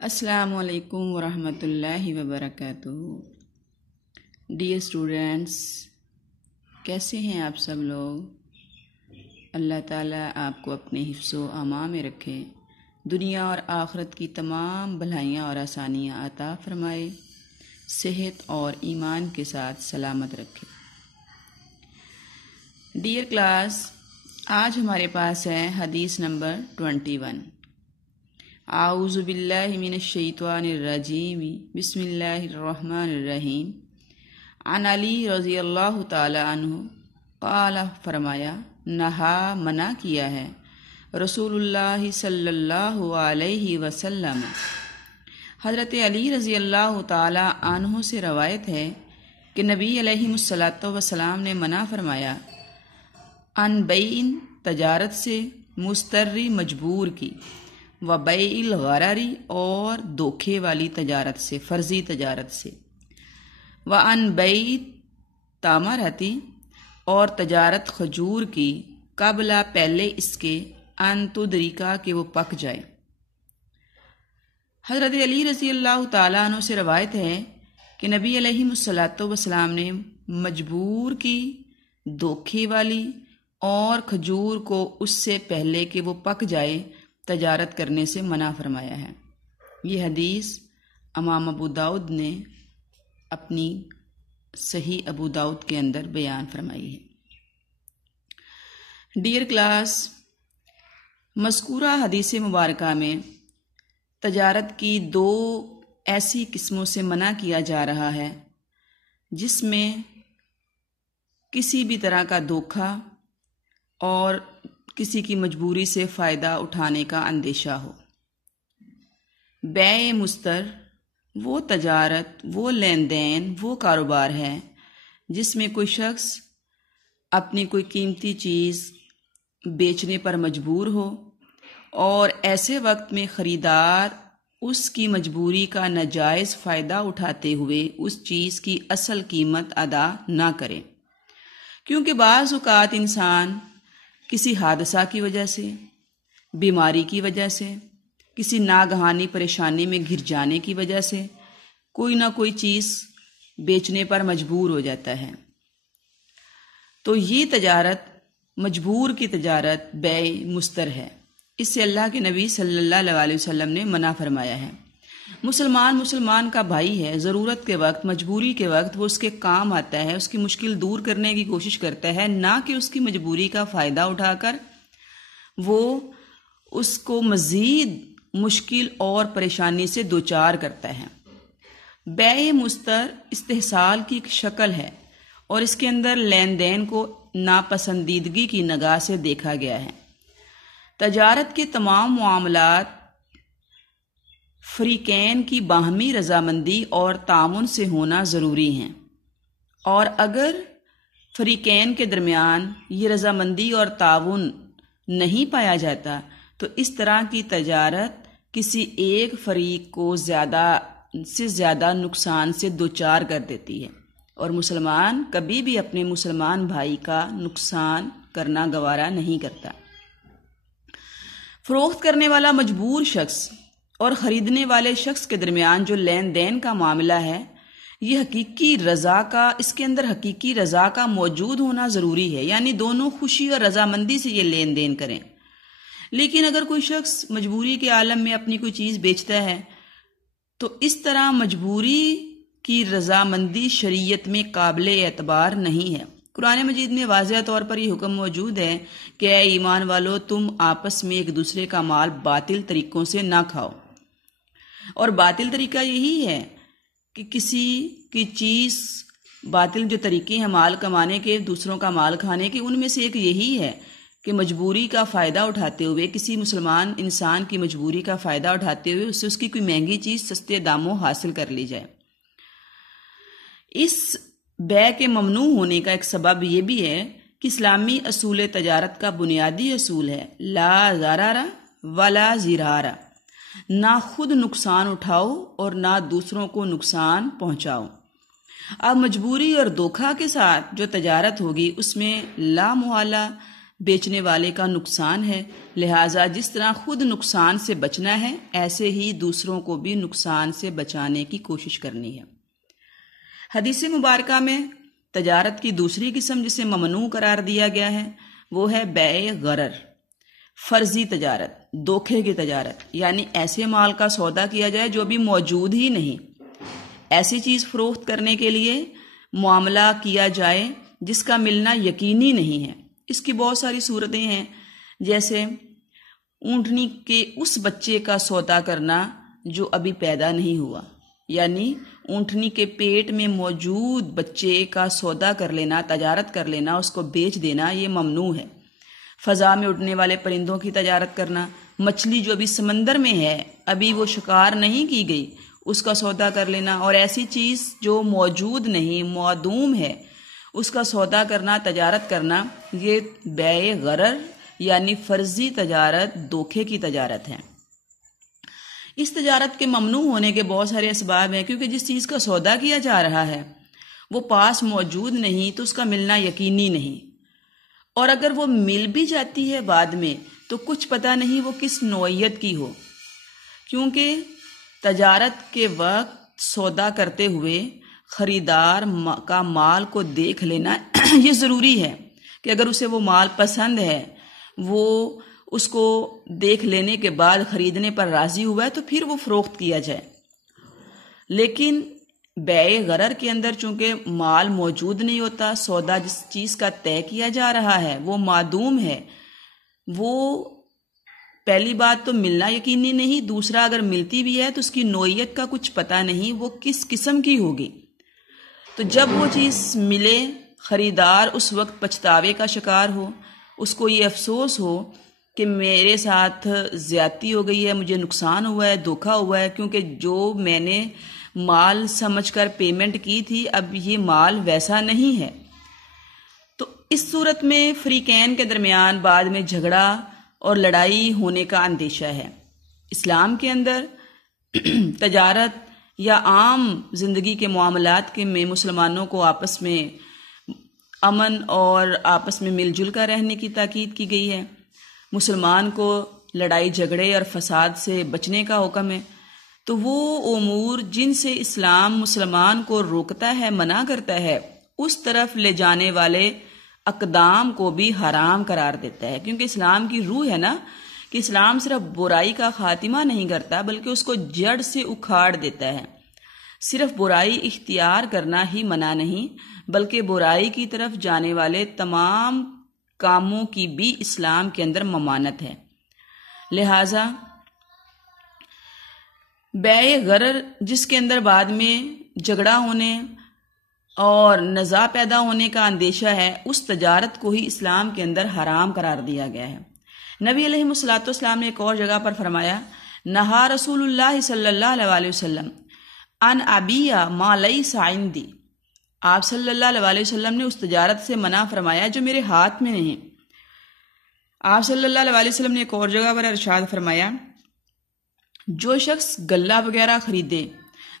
السلام علیکم ورحمۃ اللہ وبرکاتہ۔ ڈیئر اسٹوڈینٹس، کیسے ہیں آپ سب لوگ؟ اللہ تعالیٰ آپ کو اپنے حفظ و امان میں رکھے، دنیا اور آخرت کی تمام بھلائیاں اور آسانیاں عطا فرمائے، صحت اور ایمان کے ساتھ سلامت رکھے۔ ڈیئر کلاس، آج ہمارے پاس ہے حدیث نمبر 21۔ اعوذ باللہ من الشیطان الرجیم، بسم اللہ الرحمن الرحیم۔ عن علی رضی اللہ تعالی عنہ قال، فرمایا، نہا منع کیا ہے رسول اللہ صلی اللہ علیہ وسلم۔ حضرت علی رضی اللہ تعالی عنہ سے روایت ہے کہ نبی علیہ الصلاۃ والسلام نے منع فرمایا، ان بیع تجارت سے، مستری مجبور کی، و بیع الغرری اور دھوکے والی تجارت سے، فرضی تجارت سے، و ان بیع تمرتی اور تجارت کھجور کی، قبل پہلے اس کے، ان تدریکا کہ وہ پک جائے۔ حضرت علی رضی اللہ تعالیٰ عنہ سے روایت ہے کہ نبی علیہ الصلاۃ والسلام نے مجبور کی، دھوکے والی اور کھجور کو اس سے پہلے کہ وہ پک جائے تجارت کرنے سے منع فرمایا ہے۔ یہ حدیث امام ابو داؤد نے اپنی صحیح ابو داؤد کے اندر بیان فرمائی ہے۔ ڈیئر کلاس، مذکورہ حدیث مبارکہ میں تجارت کی دو ایسی قسموں سے منع کیا جا رہا ہے جس میں کسی بھی طرح کا دھوکہ اور کسی کی مجبوری سے فائدہ اٹھانے کا اندیشہ ہو۔ بیع مستر وہ تجارت، وہ لین دین، وہ کاروبار ہے جس میں کوئی شخص اپنی کوئی قیمتی چیز بیچنے پر مجبور ہو اور ایسے وقت میں خریدار اس کی مجبوری کا ناجائز فائدہ اٹھاتے ہوئے اس چیز کی اصل قیمت ادا نہ کرے، کیونکہ بعض اوقات انسان کسی حادثہ کی وجہ سے، بیماری کی وجہ سے، کسی ناگہانی پریشانی میں گر جانے کی وجہ سے کوئی نہ کوئی چیز بیچنے پر مجبور ہو جاتا ہے۔ تو یہ تجارت، مجبور کی تجارت، بیع مستر ہے۔ اس سے اللہ کے نبی صلی اللہ علیہ وسلم نے منع فرمایا ہے۔ مسلمان کا بھائی ہے، ضرورت کے وقت، مجبوری کے وقت وہ اس کے کام آتا ہے، اس کی مشکل دور کرنے کی کوشش کرتا ہے، نہ کہ اس کی مجبوری کا فائدہ اٹھا کر وہ اس کو مزید مشکل اور پریشانی سے دوچار کرتا ہے۔ بیع مستر استحصال کی ایک شکل ہے اور اس کے اندر لین دین کو ناپسندیدگی کی نگاہ سے دیکھا گیا ہے۔ تجارت کے تمام معاملات فریقین کی باہمی رضامندی اور تعاون سے ہونا ضروری ہیں، اور اگر فریقین کے درمیان یہ رضامندی اور تعاون نہیں پایا جاتا تو اس طرح کی تجارت کسی ایک فریق کو زیادہ سے زیادہ نقصان سے دوچار کر دیتی ہے، اور مسلمان کبھی بھی اپنے مسلمان بھائی کا نقصان کرنا گوارا نہیں کرتا۔ فروخت کرنے والا مجبور شخص اور خریدنے والے شخص کے درمیان جو لین دین کا معاملہ ہے، یہ حقیقی رضا کا، اس کے اندر حقیقی رضا کا موجود ہونا ضروری ہے، یعنی دونوں خوشی اور رضامندی سے یہ لین دین کریں۔ لیکن اگر کوئی شخص مجبوری کے عالم میں اپنی کوئی چیز بیچتا ہے تو اس طرح مجبوری کی رضامندی شریعت میں قابل اعتبار نہیں ہے۔ قرآن مجید میں واضح طور پر یہ حکم موجود ہے کہ اے ایمان والو، تم آپس میں ایک دوسرے کا مال باطل طریقوں سے نہ کھاؤ، اور باطل طریقہ یہی ہے کہ کسی کی چیز، باطل جو طریقے ہیں مال کمانے کے، دوسروں کا مال کھانے کے، ان میں سے ایک یہی ہے کہ مجبوری کا فائدہ اٹھاتے ہوئے، کسی مسلمان انسان کی مجبوری کا فائدہ اٹھاتے ہوئے اس کی کوئی مہنگی چیز سستے داموں حاصل کر لی جائے۔ اس بیع کے ممنوع ہونے کا ایک سبب یہ بھی ہے کہ اسلامی اصول تجارت کا بنیادی اصول ہے لا ضرر ولا ضرار، نہ خود نقصان اٹھاؤ اور نہ دوسروں کو نقصان پہنچاؤ۔ اب مجبوری اور دھوکہ کے ساتھ جو تجارت ہوگی اس میں لا محالہ بیچنے والے کا نقصان ہے، لہٰذا جس طرح خود نقصان سے بچنا ہے ایسے ہی دوسروں کو بھی نقصان سے بچانے کی کوشش کرنی ہے۔ حدیث مبارکہ میں تجارت کی دوسری قسم جسے ممنوع قرار دیا گیا ہے وہ ہے بیع غرر، فرضی تجارت، دھوکے کی تجارت، یعنی ایسے مال کا سودا کیا جائے جو ابھی موجود ہی نہیں، ایسی چیز فروخت کرنے کے لیے معاملہ کیا جائے جس کا ملنا یقینی نہیں ہے۔ اس کی بہت ساری صورتیں ہیں، جیسے اونٹنی کے اس بچے کا سودا کرنا جو ابھی پیدا نہیں ہوا، یعنی اونٹنی کے پیٹ میں موجود بچے کا سودا کر لینا، تجارت کر لینا، اس کو بیچ دینا، یہ ممنوع ہے۔ فضا میں اڑنے والے پرندوں کی تجارت کرنا، مچھلی جو ابھی سمندر میں ہے، ابھی وہ شکار نہیں کی گئی، اس کا سودا کر لینا، اور ایسی چیز جو موجود نہیں، معدوم ہے، اس کا سودا کرنا، تجارت کرنا، یہ بیع غرر یعنی فرضی تجارت، دھوکے کی تجارت ہے۔ اس تجارت کے ممنوع ہونے کے بہت سارے اسباب ہیں، کیونکہ جس چیز کا سودا کیا جا رہا ہے وہ پاس موجود نہیں تو اس کا ملنا یقینی نہیں، اور اگر وہ مل بھی جاتی ہے بعد میں تو کچھ پتہ نہیں وہ کس نوعیت کی ہو، کیونکہ تجارت کے وقت سودا کرتے ہوئے خریدار کا مال کو دیکھ لینا یہ ضروری ہے کہ اگر اسے وہ مال پسند ہے، وہ اس کو دیکھ لینے کے بعد خریدنے پر راضی ہوا ہے تو پھر وہ فروخت کیا جائے۔ لیکن بیع غرر کے اندر چونکہ مال موجود نہیں ہوتا، سودا جس چیز کا طے کیا جا رہا ہے وہ معدوم ہے، وہ پہلی بات تو ملنا یقینی نہیں، دوسرا اگر ملتی بھی ہے تو اس کی نوعیت کا کچھ پتہ نہیں، وہ کس قسم کی ہوگی۔ تو جب وہ چیز ملے، خریدار اس وقت پچھتاوے کا شکار ہو، اس کو یہ افسوس ہو کہ میرے ساتھ زیادتی ہو گئی ہے، مجھے نقصان ہوا ہے، دھوکا ہوا ہے، کیونکہ جو میں نے مال سمجھ کر پیمنٹ کی تھی اب یہ مال ویسا نہیں ہے۔ تو اس صورت میں فریقین کے درمیان بعد میں جھگڑا اور لڑائی ہونے کا اندیشہ ہے۔ اسلام کے اندر تجارت یا عام زندگی کے معاملات کے میں مسلمانوں کو آپس میں امن اور آپس میں مل جل کر رہنے کی تاکید کی گئی ہے۔ مسلمان کو لڑائی جھگڑے اور فساد سے بچنے کا حکم ہے۔ تو وہ امور جن سے اسلام مسلمان کو روکتا ہے، منع کرتا ہے، اس طرف لے جانے والے اقدام کو بھی حرام قرار دیتا ہے، کیونکہ اسلام کی روح ہے نا کہ اسلام صرف برائی کا خاتمہ نہیں کرتا بلکہ اس کو جڑ سے اکھاڑ دیتا ہے۔ صرف برائی اختیار کرنا ہی منع نہیں بلکہ برائی کی طرف جانے والے تمام کاموں کی بھی اسلام کے اندر ممانعت ہے۔ لہٰذا بیع غرر جس کے اندر بعد میں جھگڑا ہونے اور نزاع پیدا ہونے کا اندیشہ ہے، اس تجارت کو ہی اسلام کے اندر حرام قرار دیا گیا ہے۔ نبی علیہ الصلوۃ والسلام نے ایک اور جگہ پر فرمایا، نہا رسول اللہ صلی اللہ علیہ وسلم ان ابیع ما لیس عندی، آپ صلی اللہ علیہ وسلم نے اس تجارت سے منع فرمایا جو میرے ہاتھ میں نہیں۔ آپ صلی اللہ علیہ وسلم نے ایک اور جگہ پر ارشاد فرمایا، جو شخص غلہ وغیرہ خریدے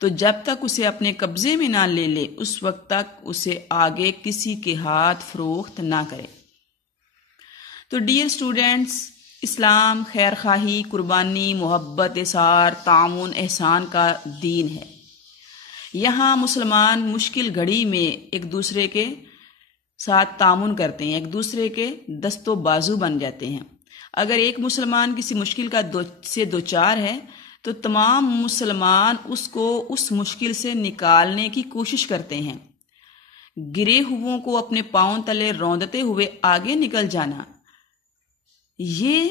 تو جب تک اسے اپنے قبضے میں نہ لے لے اس وقت تک اسے آگے کسی کے ہاتھ فروخت نہ کرے۔ تو ڈیئر اسٹوڈینٹس، اسلام خیر خواہی، قربانی، محبت، اثار، تعاون، احسان کا دین ہے۔ یہاں مسلمان مشکل گھڑی میں ایک دوسرے کے ساتھ تعاون کرتے ہیں، ایک دوسرے کے دست و بازو بن جاتے ہیں۔ اگر ایک مسلمان کسی مشکل سے دوچار ہے تو تمام مسلمان اس کو اس مشکل سے نکالنے کی کوشش کرتے ہیں۔ گرے ہوئوں کو اپنے پاؤں تلے روندتے ہوئے آگے نکل جانا، یہ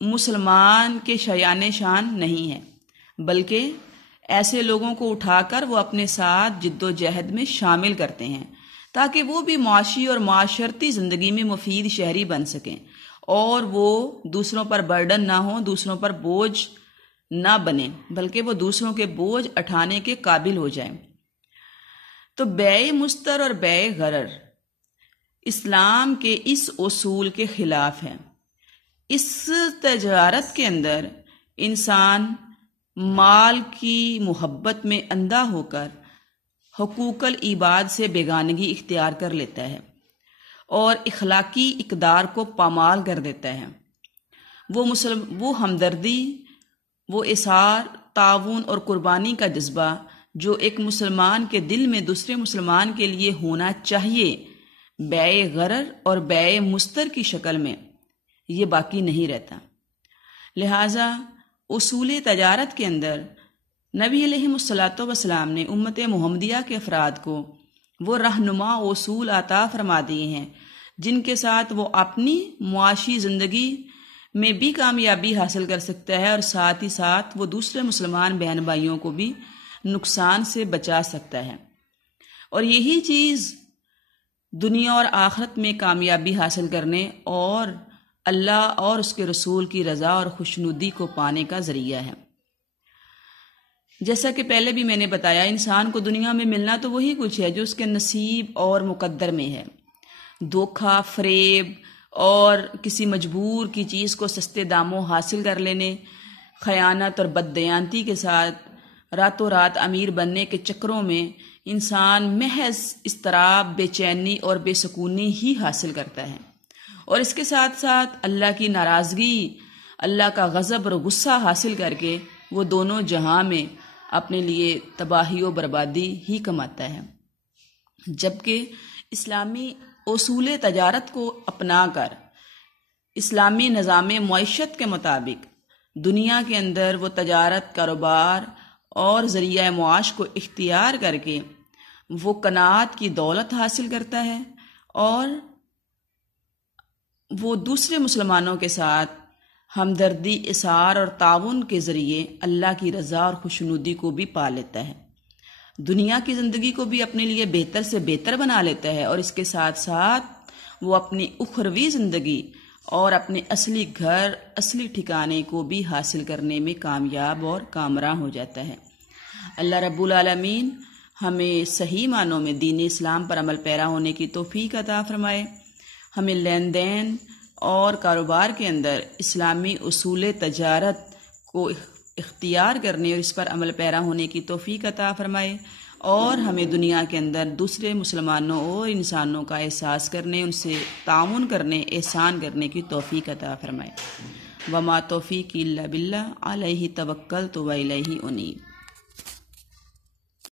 مسلمان کے شایان شان نہیں ہے، بلکہ ایسے لوگوں کو اٹھا کر وہ اپنے ساتھ جد و جہد میں شامل کرتے ہیں تاکہ وہ بھی معاشی اور معاشرتی زندگی میں مفید شہری بن سکیں اور وہ دوسروں پر برڈن نہ ہوں، دوسروں پر بوجھ نہ بنیں، بلکہ وہ دوسروں کے بوجھ اٹھانے کے قابل ہو جائیں۔ تو بیع مستر اور بیع غرر اسلام کے اس اصول کے خلاف ہے۔ اس تجارت کے اندر انسان مال کی محبت میں اندھا ہو کر حقوق العباد سے بیگانگی اختیار کر لیتا ہے اور اخلاقی اقدار کو پامال کر دیتا ہے۔ وہ ہمدردی، وہ اثار، تعاون اور قربانی کا جذبہ جو ایک مسلمان کے دل میں دوسرے مسلمان کے لیے ہونا چاہیے، بیع غرر اور بیع مستر کی شکل میں، یہ باقی نہیں رہتا۔ لہٰذا اصول تجارت کے اندر نبی علیہ الصلاۃ والسلام نے امت محمدیہ کے افراد کو وہ رہنما اصول عطا فرما دیے ہیں جن کے ساتھ وہ اپنی معاشی زندگی میں بھی کامیابی حاصل کر سکتا ہے، اور ساتھ ہی ساتھ وہ دوسرے مسلمان بہن بھائیوں کو بھی نقصان سے بچا سکتا ہے، اور یہی چیز دنیا اور آخرت میں کامیابی حاصل کرنے اور اللہ اور اس کے رسول کی رضا اور خوشنودی کو پانے کا ذریعہ ہے۔ جیسا کہ پہلے بھی میں نے بتایا، انسان کو دنیا میں ملنا تو وہی کچھ ہے جو اس کے نصیب اور مقدر میں ہے۔ دھوکہ، فریب اور کسی مجبور کی چیز کو سستے داموں حاصل کر لینے، خیانت اور بددیانتی کے ساتھ راتوں رات امیر بننے کے چکروں میں انسان محض اضطراب، بے چینی اور بے سکونی ہی حاصل کرتا ہے، اور اس کے ساتھ ساتھ اللہ کی ناراضگی، اللہ کا غضب اور غصہ حاصل کر کے وہ دونوں جہاں میں اپنے لیے تباہی و بربادی ہی کماتا ہے۔ جبکہ اسلامی اصول تجارت کو اپنا کر اسلامی نظام معیشت کے مطابق دنیا کے اندر وہ تجارت، کاروبار اور ذریعہ معاش کو اختیار کر کے وہ قناعت کی دولت حاصل کرتا ہے، اور وہ دوسرے مسلمانوں کے ساتھ ہمدردی، اثار اور تعاون کے ذریعے اللہ کی رضا اور خوشنودی کو بھی پا لیتا ہے، دنیا کی زندگی کو بھی اپنے لیے بہتر سے بہتر بنا لیتا ہے، اور اس کے ساتھ ساتھ وہ اپنی اخروی زندگی اور اپنے اصلی گھر، اصلی ٹھکانے کو بھی حاصل کرنے میں کامیاب اور کامراں ہو جاتا ہے۔ اللہ رب العالمین ہمیں صحیح معنوں میں دین اسلام پر عمل پیرا ہونے کی توفیق عطا فرمائے، ہمیں لین دین اور کاروبار کے اندر اسلامی اصول تجارت کو اختیار کرنے اور اس پر عمل پیرا ہونے کی توفیق عطا فرمائے، اور ہمیں دنیا کے اندر دوسرے مسلمانوں اور انسانوں کا احساس کرنے، ان سے تعاون کرنے، احسان کرنے کی توفیق عطا فرمائے۔ وما توفیق الا باللہ، علیہ توکلت و الیہ انیب۔